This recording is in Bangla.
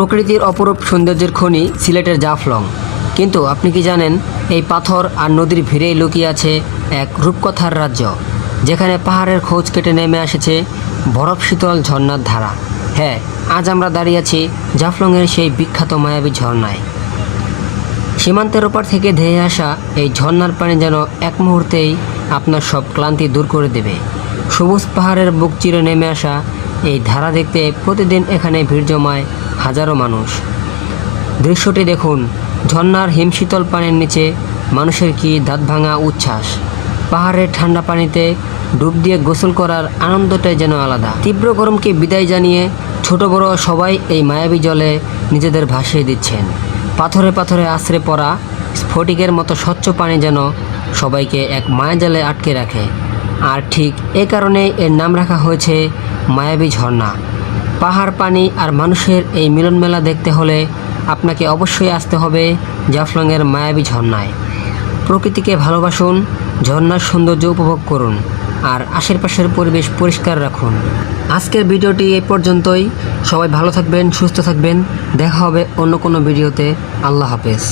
প্রকৃতির অপরূপ সৌন্দর্যের খনি সিলেটের জাফলং। কিন্তু আপনি কি জানেন, এই পাথর আর নদীর ভিড়েই লুকিয়ে আছে এক রূপকথার রাজ্য, যেখানে পাহাড়ের খোঁজ কেটে নেমে এসেছে বরফ শীতল ঝর্ণার ধারা। হ্যাঁ, আজ আমরা দাঁড়িয়ে আছি জাফলংয়ের সেই বিখ্যাত মায়াবী ঝর্ণায়। সীমান্তের ওপার থেকে ধেয়ে আসা এই ঝর্ণার পানি যেন এক মুহূর্তেই আপনার সব ক্লান্তি দূর করে দেবে। সবুজ পাহাড়ের বুক চিরে নেমে আসা এই ধারা দেখতে প্রতিদিন এখানে ভিড় জমায় হাজারো মানুষ। দৃশ্যটি দেখুন, ঝর্ণার হিমশীতল পানির নিচে মানুষের কি দাঁত ভাঙা উচ্ছ্বাস। পাহাড়ের ঠান্ডা পানিতে ডুব দিয়ে গোসল করার আনন্দটাই যেন আলাদা। তীব্র গরমকে বিদায় জানিয়ে ছোট বড় সবাই এই মায়াবী জলে নিজেদের ভাসিয়ে দিচ্ছেন। পাথরে পাথরে আছড়ে পড়া স্ফটিকের মতো স্বচ্ছ পানি যেন সবাইকে এক মায়াজালে আটকে রাখে। আর ঠিক এ কারণে এর নাম রাখা হয়েছে মায়াবী ঝর্ণা। পাহাড়, পানি আর মানুষের এই মিলনমেলা দেখতে হলে আপনাকে অবশ্যই আসতে হবে জাফলংয়ের মায়াবী ঝর্ণায়। প্রকৃতিকে ভালোবাসুন, ঝর্ণার সৌন্দর্য উপভোগ করুন আর আশেপাশের পরিবেশ পরিষ্কার রাখুন। আজকের ভিডিওটি এই পর্যন্তই। সবাই ভালো থাকবেন, সুস্থ থাকবেন। দেখা হবে অন্য কোনো ভিডিওতে। আল্লাহ হাফেজ।